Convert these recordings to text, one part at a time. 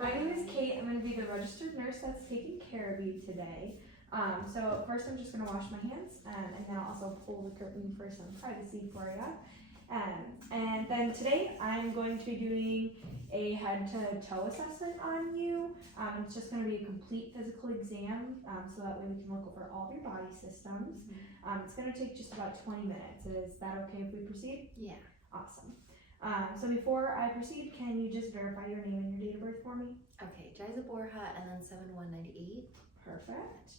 My name is Kate. I'm going to be the registered nurse that's taking care of you today. So first I'm just going to wash my hands and then I'll also pull the curtain for some privacy for you. And then today I'm going to be doing a head to toe assessment on you. It's just going to be a complete physical exam so that way we can look over all of your body systems. It's going to take just about 20 minutes. Is that okay if we proceed? Yeah. Awesome. So before I proceed, can you just verify your name and your date of birth for me? Okay, Jiza Borja and then 7198. Perfect.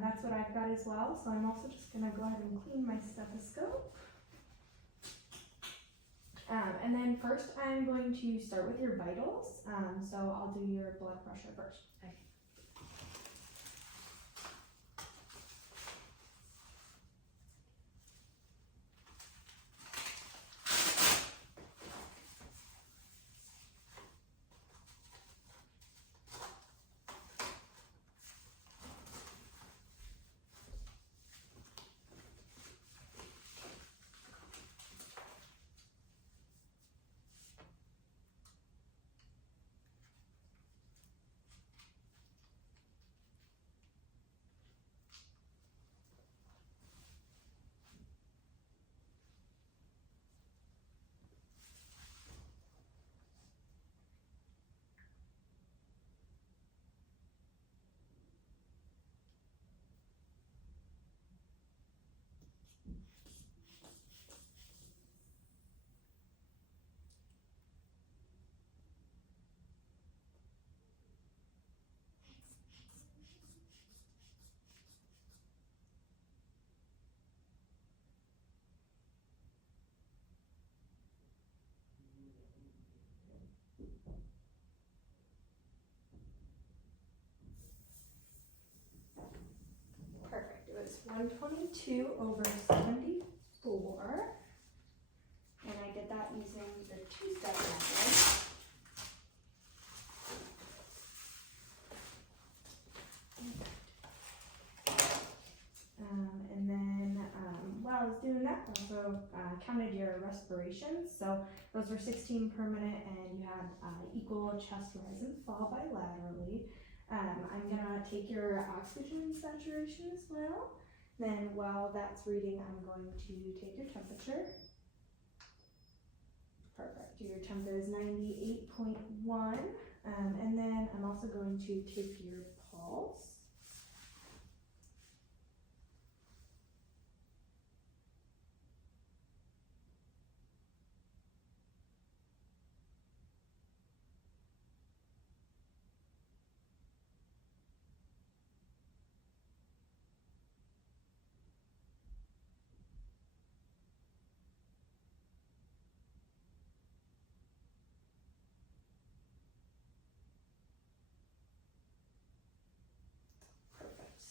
That's what I've got as well. So I'm also just gonna go ahead and clean my stethoscope. And then first I'm going to start with your vitals. So I'll do your blood pressure first. Okay. Perfect. It was 122 over 74. And I did that using the two-step method. And then while I was doing that, I also counted your respirations. So those were 16 per minute, and you had equal chest rise and fall bilaterally. I'm gonna take your oxygen saturation as well. Then while that's reading, I'm going to take your temperature. Perfect. Your temp is 98.1. And then I'm also going to take your pulse.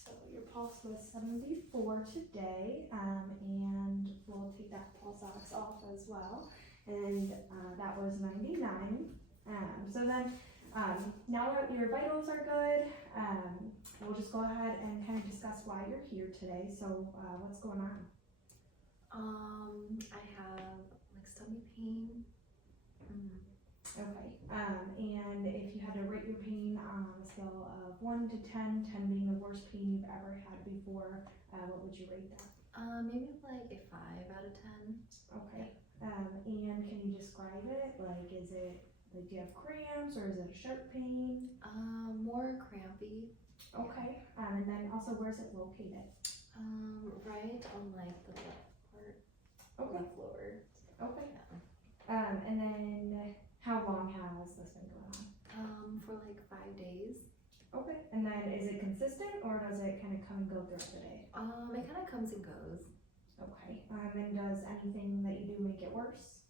So your pulse was 74 today, and we'll take that pulse ox off as well, and that was 99. So then now that your vitals are good, we'll just go ahead and kind of discuss why you're here today. So what's going on? I have like stomach pain. Okay, and if you had to rate your pain on a scale of 1 to 10, 10 being the worst pain you've ever had before, what would you rate that? Maybe like a 5 out of 10. Okay, and can you describe it? Like, is it, like, do you have cramps or is it a sharp pain? More crampy. Okay, and then also where's it located? Right on like the left part. Okay. Left lower. Okay. Yeah. And then how long has this been going on? For like 5 days. Okay, and then is it consistent or does it kind of come and go throughout the day? It kind of comes and goes. Okay, and does anything that you do make it worse?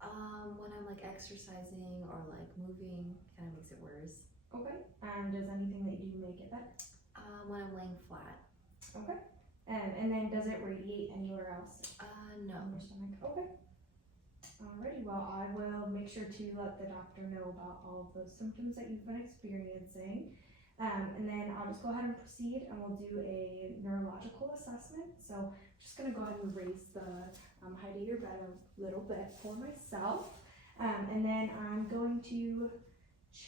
When I'm like exercising or like moving, kind of makes it worse. Okay, and does anything that you do make it better? When I'm laying flat. Okay, and then does it radiate anywhere else? No. On your stomach? Okay. Alrighty, well I will make sure to let the doctor know about all of those symptoms that you've been experiencing. And then I'll just go ahead and proceed and we'll do a neurological assessment. So I'm just gonna go ahead and raise the height of your bed a little bit for myself. And then I'm going to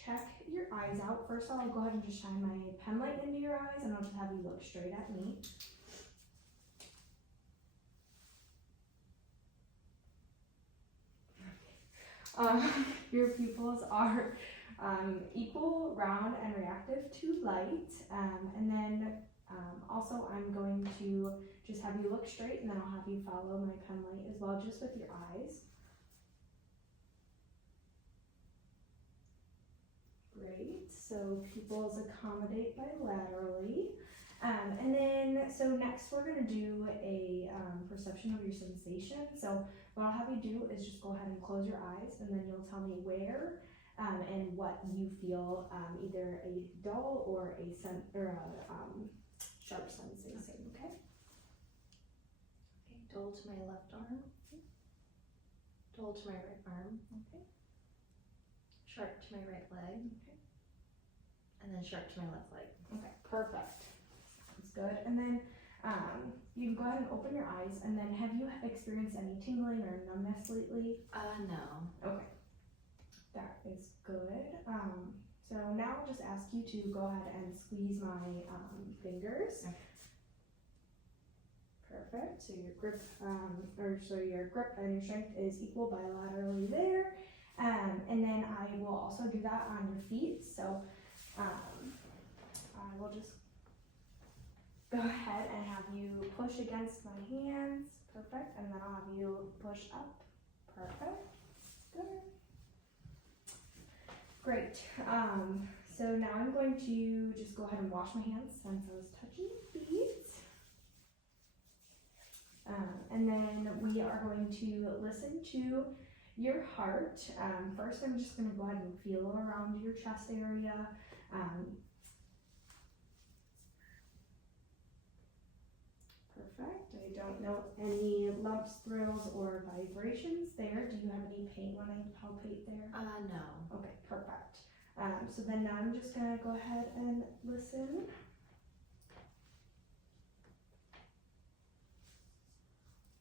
check your eyes out. First I'll go ahead and just shine my pen light into your eyes, and I'll just have you look straight at me. Your pupils are equal, round, and reactive to light. And then also I'm going to just have you look straight, and then I'll have you follow my pen light as well, just with your eyes. Great, so pupils accommodate bilaterally. And then, so next we're gonna do a perception of your sensation. So what I'll have you do is just go ahead and close your eyes, and then you'll tell me where and what you feel, either a dull or a sharp sensation, okay? Okay, dull to my left arm. Dull to my right arm. Okay. Sharp to my right leg. Okay. And then sharp to my left leg. Okay, perfect. Sounds good. And then you can go ahead and open your eyes, and then have you experienced any tingling or numbness lately? No. Okay, that is good. So now I'll just ask you to go ahead and squeeze my fingers. Okay. Perfect. So your grip, your grip and your strength is equal bilaterally there. And then I will also do that on your feet. So I will just go ahead and have you push against my hands. Perfect. And then I'll have you push up. Perfect. Good. Great. So now I'm going to just go ahead and wash my hands since I was touching your feet. And then we are going to listen to your heart. First, I'm just going to go ahead and feel around your chest area. Perfect. I don't know any lumps, thrills, or vibrations there. Do you have any pain when I palpate there? No. Okay, perfect. So then now I'm just going to go ahead and listen.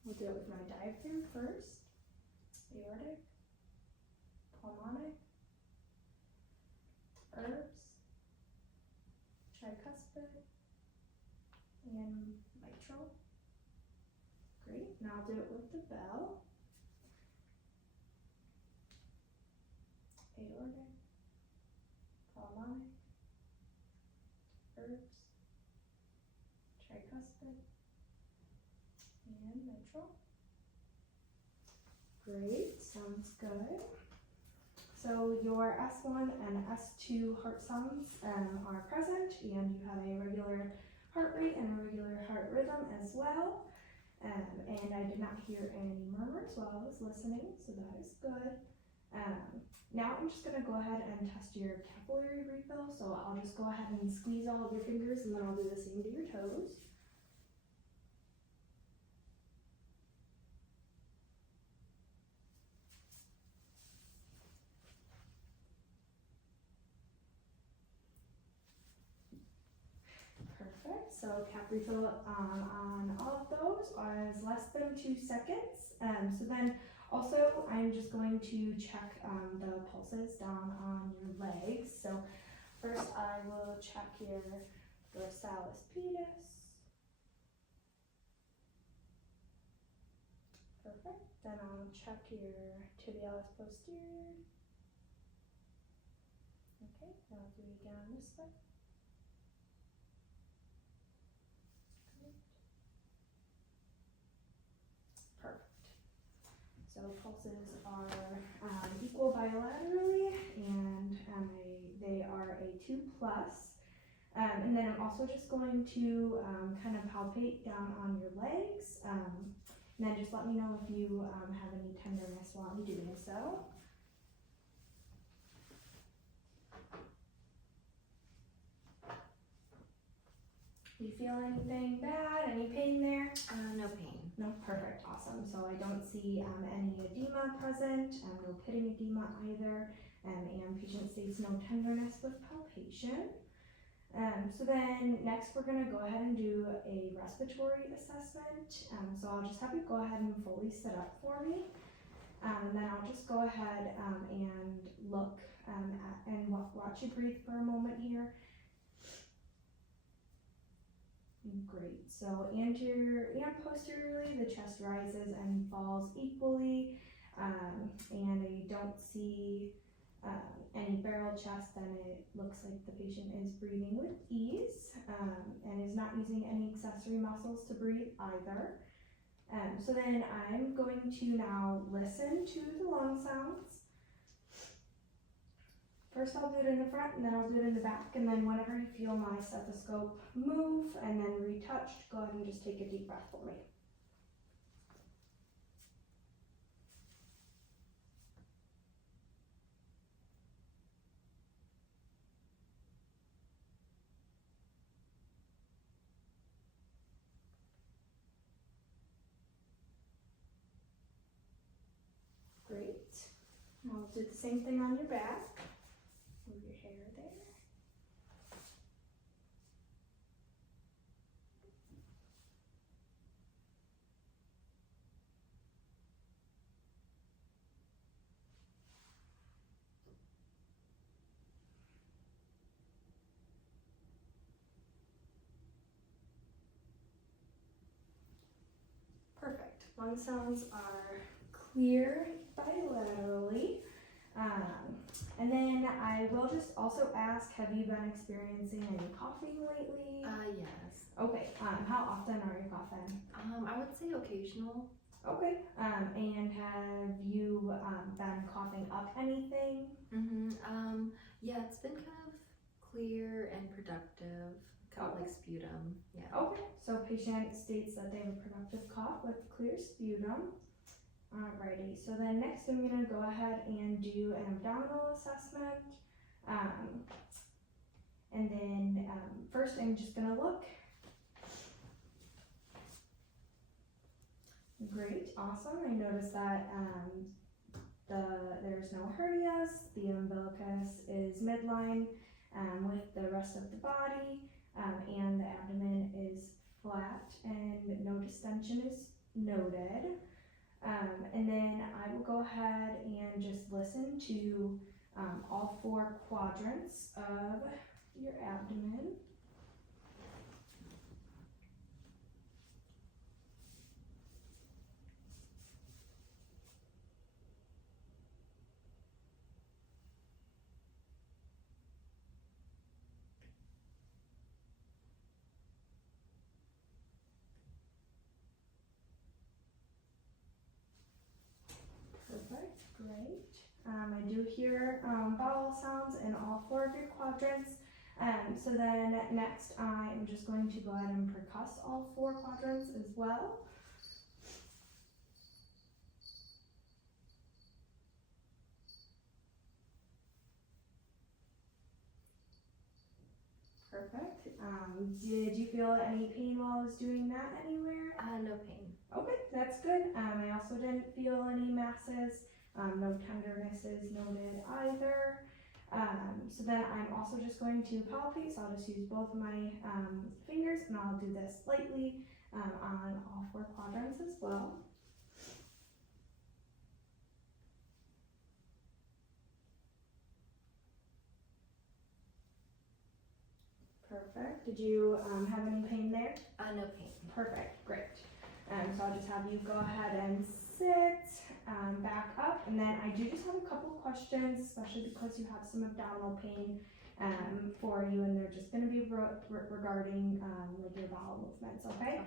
We'll do it with my diaphragm first. Aortic, pulmonic, herbs, tricuspid, and mitral. Great. Now I'll do it with the bell. Aortic, pulmonic, herbs, tricuspid, and mitral. Great, sounds good. So your S1 and S2 heart sounds are present, and you have a regular heart rate and a regular heart rhythm as well. And I did not hear any murmurs while I was listening, so that is good. Now I'm just gonna go ahead and test your capillary refill. So I'll just go ahead and squeeze all of your fingers, and then I'll do the same to your toes. Perfect. So cap refill on all of those is less than 2 seconds. So then also I'm just going to check the pulses down on your legs. So first I will check your dorsalis pedis. Perfect. Then I'll check your tibialis posterior. Okay, now I'll do it again on this side. So pulses are equal bilaterally, and they are a 2+. And then I'm also just going to kind of palpate down on your legs. And then just let me know if you have any tenderness while I'm doing so. Do you feel anything bad? Any pain there? No pain. No, perfect, awesome. So I don't see any edema present, no pitting edema either, and patient states no tenderness with palpation. So then next we're going to go ahead and do a respiratory assessment. So I'll just have you go ahead and fully sit up for me. And then I'll just go ahead and look and watch you breathe for a moment here. Great. So anterior and posteriorly, the chest rises and falls equally, and I don't see any barrel chest. Then it looks like the patient is breathing with ease, and is not using any accessory muscles to breathe either. So then I'm going to now listen to the lung sounds. First I'll do it in the front, and then I'll do it in the back, and then whenever you feel my stethoscope move and then retouched, go ahead and just take a deep breath for me. Great. Now we'll do the same thing on your back. Move your hair there. Perfect. Lung sounds are clear bilaterally. And then I will just also ask, have you been experiencing any coughing lately? Yes. Okay, how often are you coughing? I would say occasional. Okay, and have you been coughing up anything? Yeah, it's been kind of clear and productive, kind of like sputum. Yeah. Okay, so patient states that they have a productive cough with clear sputum. Alrighty, so then next I'm gonna go ahead and do an abdominal assessment. And then first I'm just gonna look. Great, awesome. I noticed that there's no hernias. The umbilicus is midline with the rest of the body, and the abdomen is flat and no distension is noted. And then I will go ahead and just listen to all 4 quadrants of your abdomen. Perfect, great. I do hear vowel sounds in all 4 of your quadrants. So then next I'm just going to go ahead and percuss all 4 quadrants as well. Perfect. Did you feel any pain while I was doing that anywhere? No pain. Okay, that's good. I also didn't feel any masses, no tendernesses noted either. So then I'm also just going to palpate, so I'll just use both of my fingers, and I'll do this lightly on all 4 quadrants as well. Perfect. Did you have any pain there? No pain. Perfect, great. So I'll just have you go ahead and sit back up, and then I do just have a couple questions, especially because you have some abdominal pain for you, and they're just going to be regarding like your bowel movements, okay?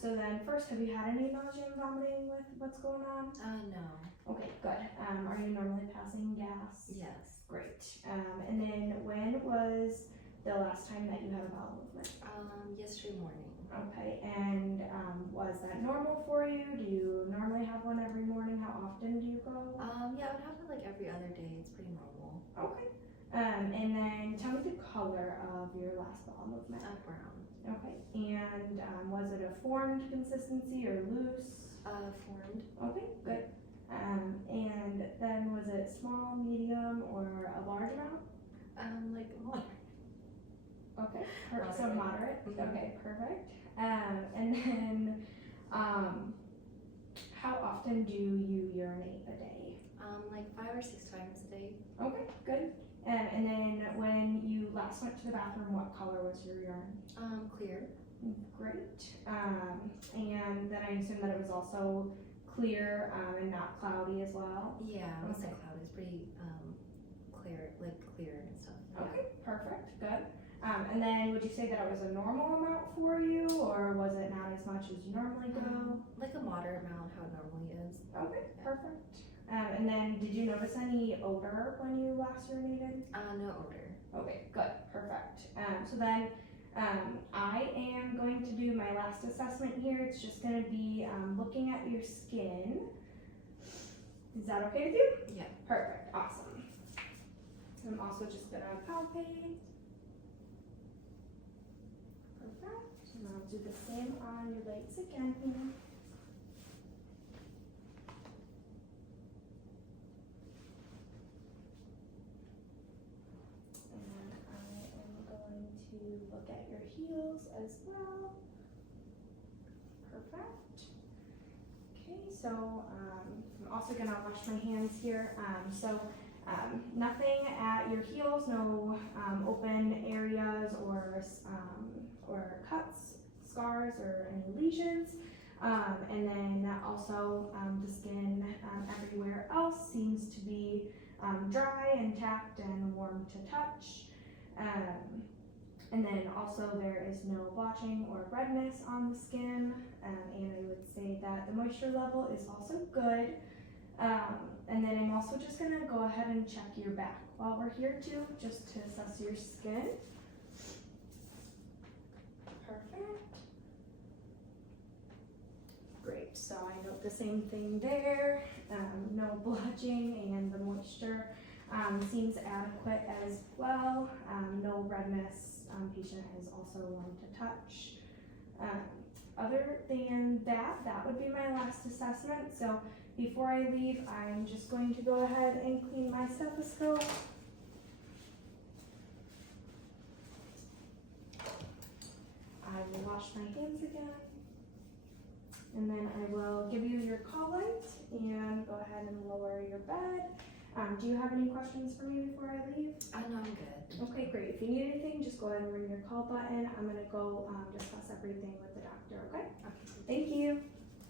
So then first, have you had any nausea and vomiting with what's going on? No. Okay, good. Are you normally passing gas? Yes. Great. And then when was the last time that you had a bowel movement? Yesterday morning. Okay, and was that normal for you? Do you normally have one every morning? How often do you go? Yeah, I would have it like every other day. It's pretty normal. Okay. And then tell me the color of your last bowel movement. Brown. Okay, and was it a formed consistency or loose? Formed. Okay, good. And then was it small, medium, or a large amount? Like moderate. Okay, so Moderate. moderate. Mhm. Okay, perfect. And then how often do you urinate a day? Like 5 or 6 times a day. Okay, good. And then when you last went to the bathroom, what color was your urine? Clear. Great. And then I assume that it was also clear and not cloudy as well. Yeah, it wasn't Okay. cloudy. It's pretty clear, like clear and stuff. Yeah. Okay, perfect, good. And then would you say that it was a normal amount for you, or was it not as much as you normally go? Like a moderate amount, how it normally is. Okay, perfect. And then did you notice any odor when you last urinated? No odor. Okay, good, perfect. So then I am going to do my last assessment here. It's just going to be looking at your skin. Is that okay with you? Yeah. Perfect, awesome. I'm also just going to palpate. Perfect. And I'll do the same on your legs again here. And I am going to look at your heels as well. Perfect. Okay, so I'm also going to wash my hands here. Nothing at your heels, no open areas or cuts, scars, or any lesions. And then also the skin everywhere else seems to be dry, intact, and warm to touch. And then also there is no blotching or redness on the skin, and I would say that the moisture level is also good. And then I'm also just going to go ahead and check your back while we're here too, just to assess your skin. Perfect. Great, so I note the same thing there, no blotching, and the moisture seems adequate as well. No redness, patient is also warm to touch. Other than that, that would be my last assessment. So before I leave, I'm just going to go ahead and clean my stethoscope. I will wash my hands again. And then I will give you your call light and go ahead and lower your bed. Do you have any questions for me before I leave? No, I'm good. Okay, great. If you need anything, just go ahead and ring your call button. I'm going to go discuss everything with the doctor, okay? Okay. Thank you.